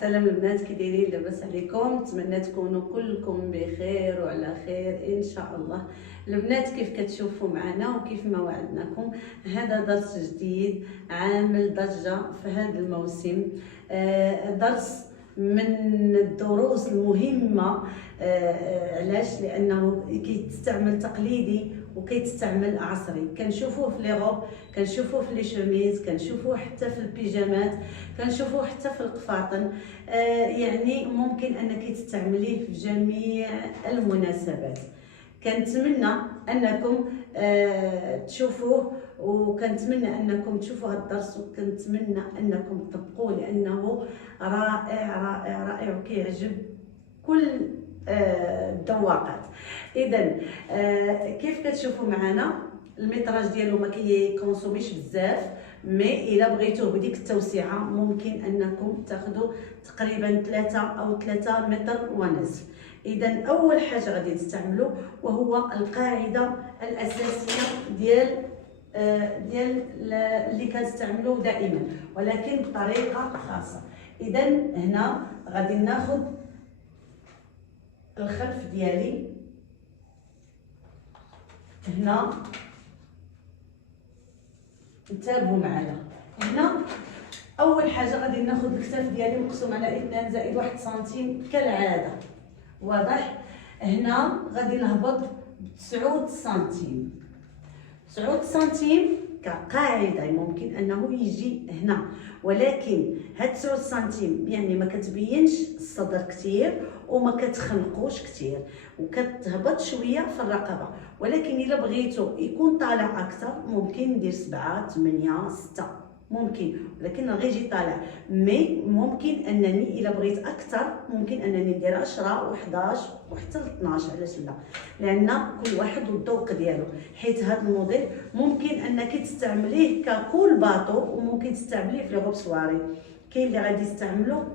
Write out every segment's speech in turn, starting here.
سلام البنات، كي دايرين؟ لاباس عليكم؟ نتمنى تكونوا كلكم بخير وعلى خير ان شاء الله. البنات كيف كتشوفوا معنا وكيف ما وعدناكم، هذا درس جديد عامل ضجه في هذا الموسم. درس من الدروس المهمه. علاش؟ لانه كيتستعمل تقليدي وكيتستعمل عصري. كنشوفوه في لي غوب، كنشوفوه في لي شوميز، كنشوفوه حتى في البيجامات، كنشوفوه حتى في القفاطن. يعني ممكن انك تستعمليه في جميع المناسبات. كنتمنى انكم تشوفوه، وكنتمنى انكم تشوفوا هذا الدرس، وكنتمنى انكم تطبقوه لانه رائع رائع رائع وكيعجب كل الذواقات. اذا كيف كتشوفوا معنا الميتراج ديالو ما كيكونسوميش بزاف، مي الا بغيتوه بديك التوسعه ممكن انكم تاخذوا تقريبا 3 متر ونصف. اذا اول حاجه غادي نستعملوا وهو القاعده الاساسيه ديال اللي كنستعملوه دائما، ولكن بطريقه خاصه. اذا هنا غادي ناخذ الخلف ديالي، هنا انتبهوا معايا. هنا اول حاجه غادي ناخذ الكتاف ديالي ونقسم على 2 زائد 1 سنتيم كالعاده، واضح؟ هنا غادي نهبط ب 9 سنتيم. 9 سنتيم كقاعده ممكن انه يجي هنا، ولكن هاد 9 سنتيم يعني ما كتبينش الصدر كثير وما كتخنقوش كثير، وكتهبط شويه في الرقبه. ولكن الا بغيتو يكون طالع اكثر ممكن ندير 7 8 6 ممكن، ولكن غير يجي طالع. مي ممكن انني الا بغيت اكثر ممكن انني ندير 10 و11 وحتى 12. علاش لا؟ لان كل واحد والذوق ديالو. حيت هذا الموديل ممكن انك تستعمليه ككول باطو، وممكن تستعمليه في لي غوب سواري. كاين اللي غادي يستعملوه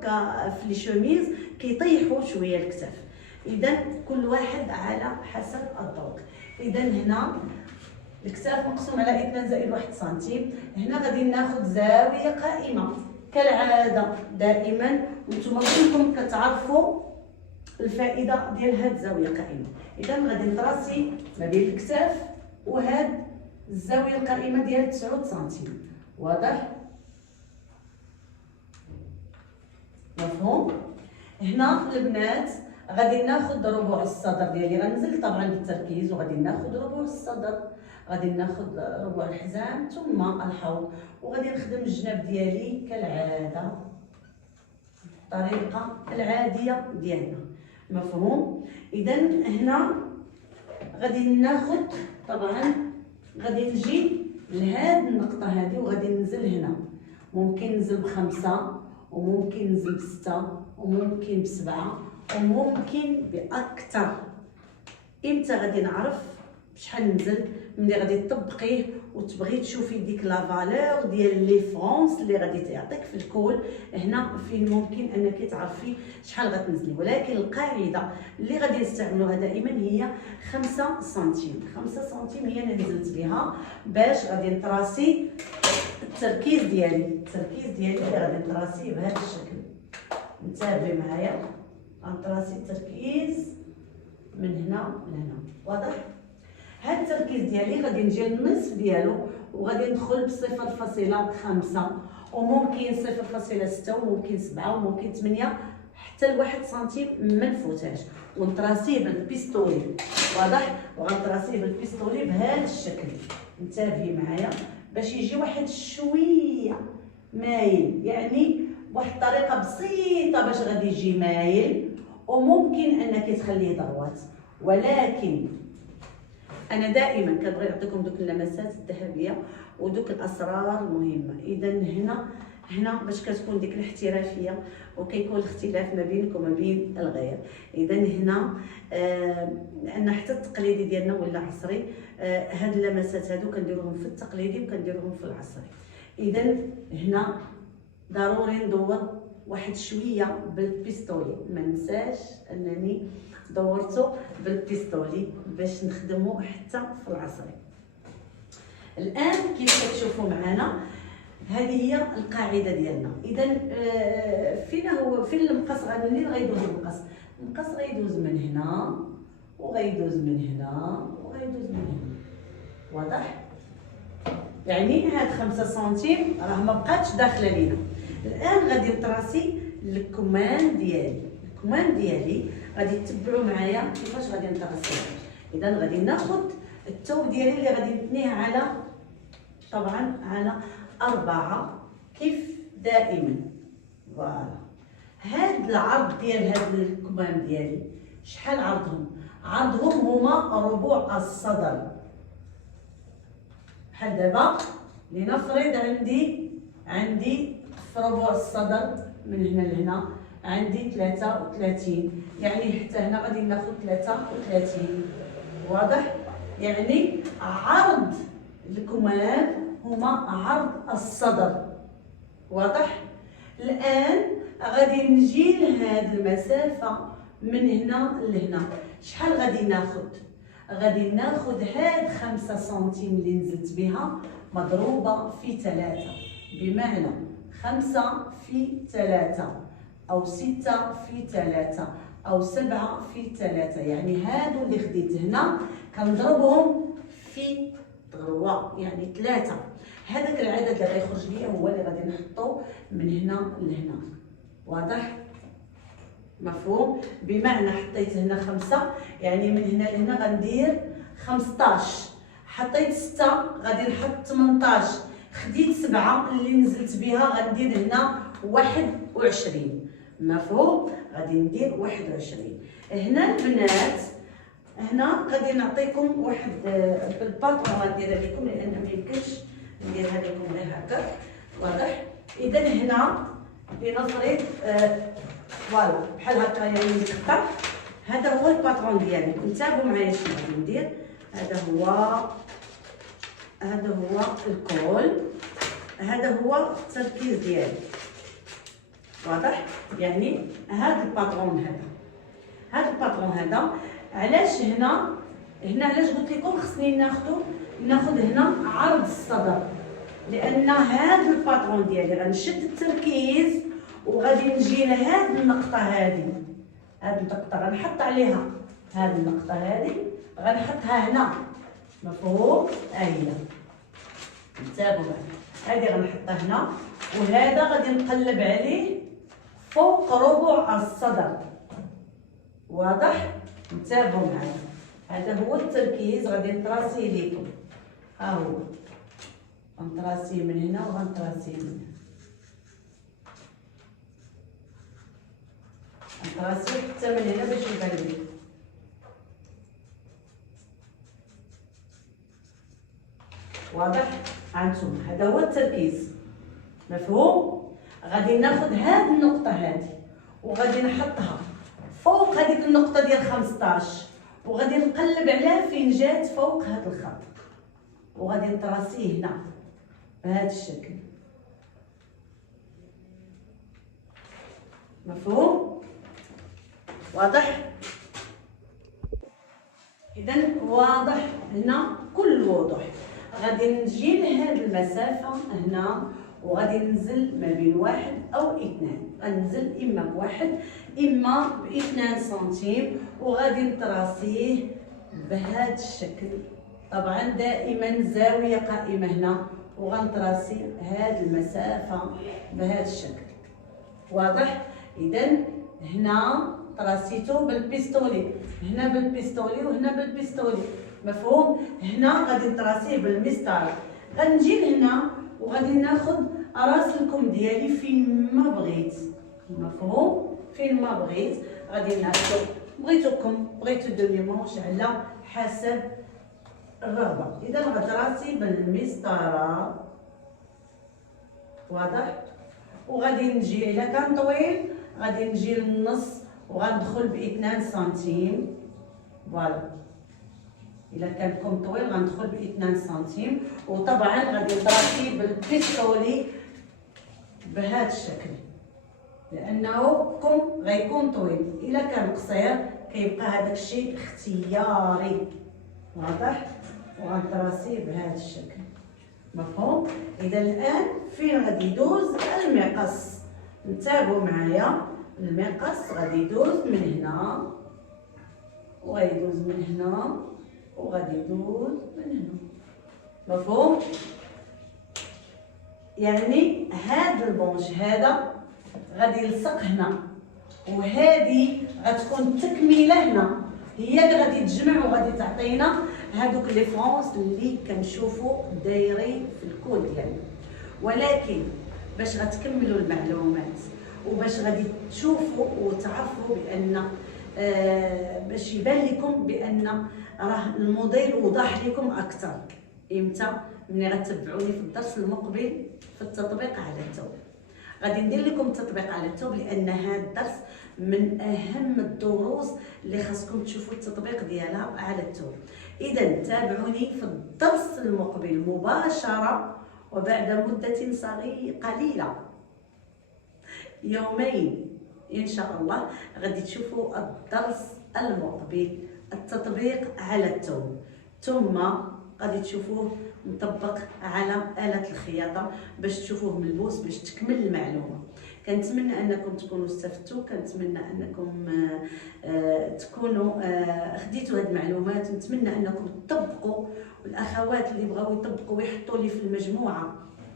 في لي شوميز كيطيحوا شويه الكتاف. اذا كل واحد على حسب الذوق. اذا هنا الكتاف مقسوم على 2 زائد 1 سنتيم. هنا غادي ناخذ زاويه قائمه كالعاده دائما، وانتم كلكم كتعرفوا الفائده ديال هاد الزاويه القائمه. اذا غادي نطراسي ما بين الكتاف وهاد الزاويه القائمه ديال 9 سنتيم. واضح؟ مفهوم؟ هنا البنات غادي ناخذ ربع الصدر ديالي، غنزل طبعا بالتركيز، وغادي ناخذ ربع الصدر، غادي ناخذ ربع الحزام ثم الحوض، وغادي نخدم الجناب ديالي كالعاده الطريقه العاديه ديالنا. مفهوم؟ اذا هنا غادي ناخذ طبعا، غادي نجي لهاد النقطه هذه وغادي ننزل هنا. ممكن ننزل ب5 وممكن ننزل ب6 وممكن ب7 وممكن باكثر. امتى غادي نعرف بشحال ننزل؟ ملي غادي تطبقيه وتبغي تشوفي ديك لا فالور ديال لي فرونس اللي غادي تعطيك في الكول. هنا فين ممكن انك تعرفي شحال غتنزلي، ولكن القاعده اللي غادي نستعملوها دائما هي 5 سنتيم. 5 سنتيم هي اللي نزلت بها باش غادي نطراسي التركيز ديالي. التركيز ديالي اللي غادي نطراسيه بهذا الشكل. انتبهي معايا، غنطراسي التركيز من هنا لهنا. واضح؟ هاد التركيز ديالي غادي نجي للنصف ديالو وغادي ندخل ب0.5 وممكن 0.6 وممكن 7 وممكن 8 حتى ل1 سنتيم ما نفوتهاش، ونطراسيه بالبيستولي. واضح؟ وغنطراسيه بالبيستولي بهذا الشكل. انتبهي معايا باش يجي واحد شويه مايل، يعني بواحد الطريقه بسيطه باش غادي يجي مايل، وممكن انك تخليه ضروات. ولكن انا دائما كنبغي نعطيكم دوك اللمسات الذهبيه ودوك الاسرار المهمه. اذا هنا باش كتكون ديك الاحترافيه وكيكون الاختلاف ما بينك وما بين الغير. اذا هنا لان حتى التقليدي ديالنا ولا عصري، هاد اللمسات هادو كنديروهم في التقليدي وكنديروهم في العصري. اذا هنا ضروري ندور واحد شويه بالبيستولي. ما ننساش انني دورته بالبيستولي باش نخدمه حتى في العصري. الان كيف كتشوفوا معنا هذه هي القاعده ديالنا. اذا فين هو فين المقص؟ منين غيدوز المقص؟ المقص غيدوز من هنا وغيدوز من هنا وغيدوز من هنا. واضح؟ يعني هاد 5 سنتيم راه ما بقاتش داخله لينا. الان غادي نطراسي الكمان ديالي. الكمان ديالي غادي تتبعوا معايا كيفاش غادي نطراسيه. اذا غادي ناخذ الثوب ديالي اللي غادي نتنيه على طبعا على 4 كيف دائما. فوالا هاد العرض ديال هاد الكمام ديالي شحال عرضهم؟ عرضهم هما ربوع الصدر. بحال دابا لنفرض عندي في ربوع الصدر من هنا لهنا عندي 33، يعني حتى هنا غادي ناخذ 33. واضح؟ يعني عرض الكمام هما عرض الصدر. واضح؟ الآن غادي نجي لهاد المسافة من هنا لهنا. شحال غادي ناخذ؟ غادي ناخذ هاد 5 سنتيم اللي نزلت بها مضروبة في 3، بمعنى 5 في 3 أو 6 في 3 أو 7 في 3. يعني هادو اللي خديت هنا كنضربهم في 3، يعني 3. هذاك العدد اللي غيخرج ليا هو اللي غادي نحطو من هنا لهنا. واضح؟ مفهوم؟ بمعنى حطيت هنا 5، يعني من هنا لهنا غندير 15. حطيت 6 غادي نحط 18. خديت 7 اللي نزلت بها غندير هنا 21. مفهوم؟ غادي ندير 21. هنا البنات هنا غادي نعطيكم واحد بالباطون غنديرها لكم لان ما يمكنش نديرها لكم غير هكا. واضح؟ اذا هنا لنفرض فوالا بحال هكا يعني نقطع. هذا هو الباطرون ديالي. انتبهوا معايا شنو غادي ندير. هذا هو الكول، هذا هو التركيز ديالي. واضح؟ يعني هذا الباطرون هذا الباطرون هذا علاش هنا علاش قلت لكم خصني ناخذ هنا عرض الصدر، لان هذا الباطرون ديالي غنشد التركيز وغادي نجي لهاد النقطه هذه. هاد النقطه غنحط عليها هاد النقطه هذه غنحطها هنا. مفهوم؟ ها هي. انتبهوا معايا، هذه غنحطها هنا وهذا غادي نقلب عليه فوق ربع الصدر. واضح؟ انتبهوا معايا، هذا هو التركيز غادي نطراسيه لكم. ها هو غنطراسيه من هنا وغنطراسيه من هنا. غنطراسيه حتى من هنا باش يبان لكم. واضح؟ هانتوما هذا هو التركيز. مفهوم؟ غادي ناخذ هاد النقطة هذه وغادي نحطها فوق هذيك النقطة ديال 15 وغادي نقلب عليها فين جات فوق هذا الخط وغادي نطراسيه هنا بهذا الشكل. مفهوم؟ واضح؟ إذا واضح هنا كل وضوح. غادي نجي لهاد المسافة هنا وغادي ننزل ما بين 1 أو 2. غنزل إما ب1 إما ب2 سنتيم وغادي نطراسيه بهذا الشكل. طبعا دائما زاوية قائمة هنا وغنطراسي هاد المسافة بهذا الشكل. واضح؟ إذا هنا طراسيتو بالبيستولي، هنا بالبيستولي وهنا بالبيستولي. مفهوم؟ هنا غادي نطراسيه بالمسطره. غنجي لهنا وغادي ناخذ راس الكم ديالي فين ما بغيت. مفهوم؟ فين ما بغيت غادي ناخذ، بغيتو دومي مونش على حسب الرغبه. اذا غطراسي بالمسطره. واضح؟ وغادي نجي الا كان طويل غادي نجي للنص وغندخل ب2 سنتيم. فوالا الا كان كم طويل غندخل ب2 سنتيم. وطبعا غادي نطراسي بالبيستولي بهذا الشكل لانه كم غيكون طويل. الا كان قصير كيبقى هذاك الشيء اختياري. واضح؟ وغنطراسيه بهذا الشكل. مفهوم؟ اذا الان فين غادي يدوز المقص؟ انتبهوا معايا، المقص غادي يدوز من هنا وغادي يدوز من هنا وغادي يدوز من هنا. مفهوم؟ يعني هاد البونش هذا غادي يلصق هنا، وهذه غتكون تكمله هنا، هي اللي غادي تجمع وغادي تعطينا هادوك لي فرونس اللي كنشوفوا دايرين في الكود ديالنا. ولكن باش غتكملوا المعلومات وباش غادي تشوفوا وتعرفوا بان باش يبان لكم بان راه الموديل وضح لكم اكثر، امتى؟ ملي غتتبعوني في الدرس المقبل في التطبيق على الثوب. غادي ندير لكم التطبيق على الثوب لان هذا الدرس من اهم الدروس اللي خاصكم تشوفوا التطبيق ديالها على الثوب. اذا تابعوني في الدرس المقبل مباشره وبعد مده قليله، يومين ان شاء الله، غادي تشوفوا الدرس المقبل التطبيق على الثوب، ثم غادي تشوفوه مطبق على آلة الخياطة باش تشوفوه ملبوس باش تكمل المعلومة. كنتمنى انكم تكونوا استفدتوا، كنتمنى انكم تكونوا خديتوا هاد المعلومات، ونتمنى انكم تطبقوا. والاخوات اللي بغاو يطبقوا ويحطوا لي في المجموعة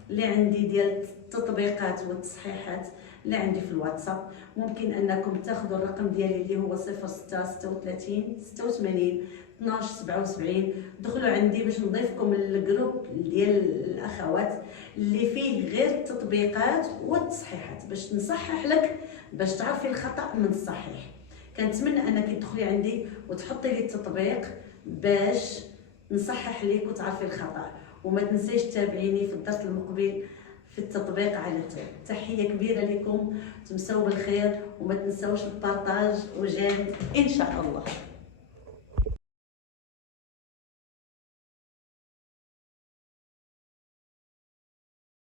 اللي عندي ديال التطبيقات والتصحيحات اللي عندي في الواتساب، ممكن انكم تاخذوا الرقم ديالي اللي هو 0636 86 12 77. دخلوا عندي باش نضيفكم للجروب ديال الاخوات اللي فيه غير التطبيقات والتصحيحات، باش نصحح لك باش تعرفي الخطا من الصحيح. كنتمنى انك تدخلي عندي وتحطي لي التطبيق باش نصحح لك وتعرفي الخطا. وما تنسيش تتابعيني في الدرس المقبل في التطبيق على التوب. تحيه كبيره لكم، تمسوا بالخير وما تنساوش البارطاج وجيم ان شاء الله.